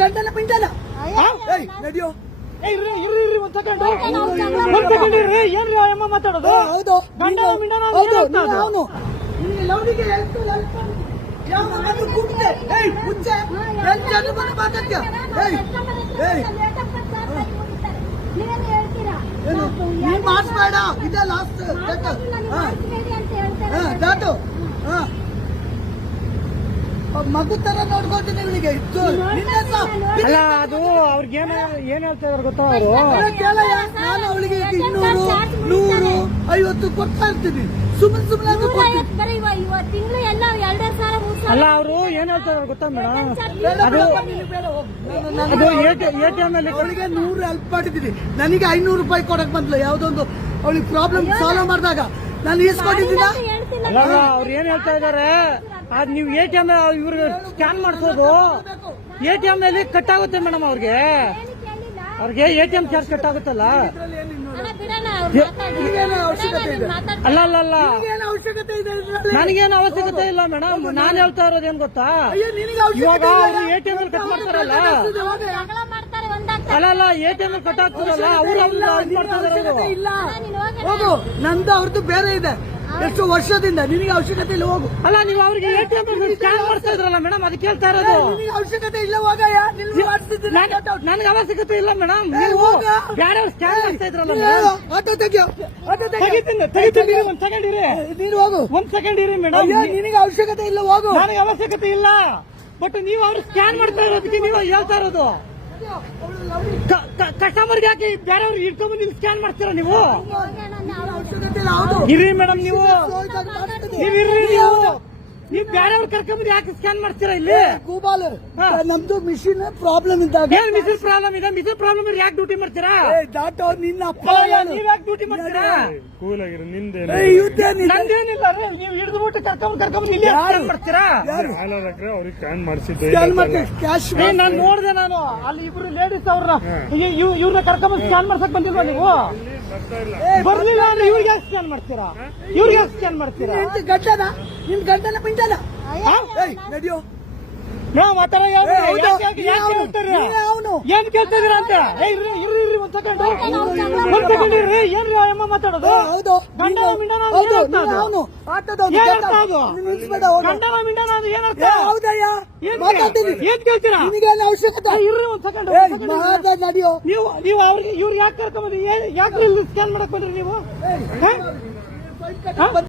ಗಂಟನ ಪಿಂಟಲ್ಲ ನಡಿಯೋ ಇರ್ರಿ ಒಂದ್ ಸೆಕೆಂಡ್ ಇರ್ರಿ. ಏನ್ರಿ ಅಮ್ಮ ಮಾತಾಡೋದು? ಹೌದು ಗಂಡ ಮಿಂಡನ ಅವನು ಲವ್ಲಿಗೆ ಯಾವ ಕೂಗ್ತೆ ಹುಚ್ಚ ಜನ ಬಂದು ಮಾತಾಡ್ತೀಯ ನೀನ್ ಮಾಡಿಸ್ಬೇಡ ಇದೇ ಲಾಸ್ಟ್ ದಾಟು ಮಗು ತರ ನೋಡ್ಕೊಳ್ತೀನಿ ಇವನಿಗೆ ಅಲ್ಲ ಅದು ಅವ್ರಿಗೆ ಏನ್ ಹೇಳ್ತಾ ಇದಾರೆ ಗೊತ್ತಾ ಅವರು? ಕೇಳಯ್ಯ, ನಾನು ಅವಳಿಗೆ 200-150 ಕೊಡ್ತಾ ಇರ್ತೀನಿ. ಸುಮ್ಮನೆ ಅಲ್ಲ ಅವರು ಏನ್ ಹೇಳ್ತಾ ಇದಾರೆ ಗೊತ್ತಾ ಮೇಡಮ್? ಅದು ATM ಅಲ್ಲಿ ಅವಳಿಗೆ 100 ಹೆಲ್ಪ್ ಮಾಡಿದ್ದೀನಿ. ನನಗೆ 500 ರೂಪಾಯಿ ಕೊಡಕ್ ಬಂದ್ಲು. ಯಾವ್ದೊಂದು ಅವಳಿಗೆ ಪ್ರಾಬ್ಲಮ್ ಸಾಲ್ವ್ ಮಾಡಿದಾಗ ನಾನು ಈಸ್ಕೊಂಡಿದ್ದೀನ. ಅಲ್ಲ ಅವ್ರು ಏನ್ ಹೇಳ್ತಾ ಇದಾರೆ, ಅದ್ ನೀವು ATM ಇವ್ರಿಗೆ ಸ್ಕ್ಯಾನ್ ಮಾಡಿಸೋದು ATM ನಲ್ಲಿ ಕಟ್ ಆಗುತ್ತೆ ಮೇಡಮ್. ಅವ್ರಿಗೆ ATM ಚಾರ್ಜ್ ಕಟ್ ಆಗುತ್ತಲ್ಲ. ಅವಶ್ಯಕತೆ ಇದೆ ಅಲ್ಲ ಅಲ್ಲ ಅಲ್ಲ ಅವಶ್ಯಕತೆ ಇದೆ. ನನಗೇನು ಅವಶ್ಯಕತೆ ಇಲ್ಲ ಮೇಡಮ್. ನಾನ್ ಹೇಳ್ತಾ ಇರೋದು ಏನ್ ಗೊತ್ತಾ, ಇವಾಗ ಅವರು ATM ಅಲ್ಲಿ ಕಟ್ ಮಾಡ್ತಾರಲ್ಲ, ಅಲ್ಲ ಅಲ್ಲ ATM ಅಲ್ಲಿ ಕಟ್ ಆಗ್ತಾರಲ್ಲ, ಅವ್ರು ಮಾಡ್ತಾ ಇದಾರೆ. ಇಲ್ಲ ಹೋಗು, ನಂದು ಅವ್ರದ್ದು ಬೇರೆ ಇದೆ. ಎಷ್ಟು ವರ್ಷದಿಂದ ನಿನಗೆ ಅವಶ್ಯಕತೆ ಇಲ್ಲ, ಹೋಗು. ಅಲ್ಲ ನೀವು ಅವ್ರಿಗೆ ATM ಸ್ಕ್ಯಾನ್ ಮಾಡ್ತಾ ಇದ್ರಲ್ಲ ಮೇಡಮ್, ಅದಕ್ಕೆ ಹೇಳ್ತಾ ಇರೋದು. ನಿನಗೆ ಅವಶ್ಯಕತೆ ಇಲ್ಲ, ಹೋಗಯ್ಯ. ನನಗೆ ಅವಶ್ಯಕತೆ ಇಲ್ಲ ಮೇಡಮ್. ನೀವು ಬೇರೆ ಸ್ಕ್ಯಾನ್ ಮಾಡ್ತಾ ಇದ್ರಲ್ಲ ಆಟೋ ತೆಗಿಯೋ, ತೆಗಿತೀನಿ. ಒಂದ್ ಸೆಕೆಂಡ್ ಇರಿ, ನೀನು ಹೋಗು. ಒಂದ್ ಸೆಕೆಂಡ್ ಇರಿ ಮೇಡಮ್. ನಿನಗೆ ಅವಶ್ಯಕತೆ ಇಲ್ಲ, ಹೋಗು. ನನಗೆ ಅವಶ್ಯಕತೆ ಇಲ್ಲ, ಬಟ್ ನೀವು ಅವ್ರು ಸ್ಕ್ಯಾನ್ ಮಾಡ್ತಾ ಇರೋದಕ್ಕೆ ನೀವು ಹೇಳ್ತಾ ಇರೋದು. ಕಸ್ಟಮರ್ಗೆ ಯಾಕೆ ಬೇರೆಯವ್ರು ಇಟ್ಕೊಂಡ್ಬಂದು ಸ್ಕ್ಯಾನ್ ಮಾಡ್ತೀರಾ ನೀವು? ಇರ್ರಿ ಮೇಡಮ್, ನೀವು ಇರ್ರಿ. ನೀವು ಬೇರೆಯವ್ರು ಕರ್ಕೊಂಡ್ಬಂದು ಯಾಕೆ ಸ್ಕ್ಯಾನ್ ಮಾಡ್ತೀರಾ ಇಲ್ಲಿ? ಗೂಬಾಲ್ ನಮ್ದು ಮಿಷಿನ್ ಪ್ರಾಬ್ಲಮ್ ಇದ್ದಾಗ ಏನ್ ಮಿಷನ್ ಪ್ರಾಬ್ಲಮ್ ಇದೆ? ಮಿಷನ್ ಪ್ರಾಬ್ಲಮ್ ಯಾಕೆ ಡ್ಯೂಟಿ ಮಾಡ್ತೀರಾ? ಡಾಟೋ ನಿನ್ನ ಅಪ್ಪ ನೀವ್ ಯಾಕೆ ಡ್ಯೂಟಿ ಮಾಡ್ತೀರಾ? ನಂದೇನಿಲ್ಲ. ನಂದೇನಿಲ್ಲ ರೀ, ನೀವು ಹಿಡಿದ್ಬಿಟ್ಟು ಕರ್ಕೊಂಡ್ ಇಲ್ಲಿ ಮಾಡ್ತೀರಾ? ಅವ್ರಿಗೆ ಸ್ಕ್ಯಾನ್ ಮಾಡಿಸಿದ್ದೆ. ಕ್ಯಾಶ್ ನಾನು ನೋಡ್ದೆ, ನಾನು ಅಲ್ಲಿ ಇಬ್ರು ಲೇಡೀಸ್ ಇವ್ರನ್ನ ಕರ್ಕೊಂಡ್ ಸ್ಕ್ಯಾನ್ ಮಾಡ್ಸಕ್ ಬಂದಿಲ್ವಾ ನೀವು? ಬರ್ಲಿಲ್ಲ ಅಂದ್ರೆ ಇವ್ರಿಗೆ ಯಾಕೆ ಸ್ಕ್ಯಾನ್ ಮಾಡ್ತೀರಾ? ಇವ್ರಿಗೆ ಯಾಕೆ ಸ್ಕ್ಯಾನ್ ಮಾಡ್ತೀರಾ? ಗಂಟನ ನಿನ್ ಗಂಟನ ಪಿಂಟಲ್ಲ ನಡಿಯೋ. ನಾವ್ ಆತರ ಅವನು ಏನ್ ಕೇಳ್ತಾ ಇದೀರ ಅಂತ? ಇರ್ರಿ ಒಂದ್ ಸೆಕೆಂಡ್ ಇರ್ರಿ. ಏನ್ರಿ ಅಮ್ಮ ಮಾತಾಡೋದು? ಹೌದು ಗಂಡನ ಮಿಂಡನ ಅವನು ಗಂಡನ ಮಿಂಡನ ಅದು ಏನರ್ಥ? ಹೌದಯ್ಯ, ಏನ್ ಕೇಳ್ತೀರಾ? ನಿನಗೇನು ಅವಶ್ಯಕತೆ? ಇರ್ರಿ ಒಂದ್ ಸೆಕೆಂಡ್. ನಡಿಯೋ. ನೀವು ಅವ್ರಿಗೆ ಇವ್ರು ಯಾಕೆ ಕರ್ಕೊಂಡ್ಬಂದ್ರಿ? ಯಾಕೆ ಸ್ಕ್ಯಾನ್ ಮಾಡಕ್ ಬಂದ್ರಿ ನೀವು?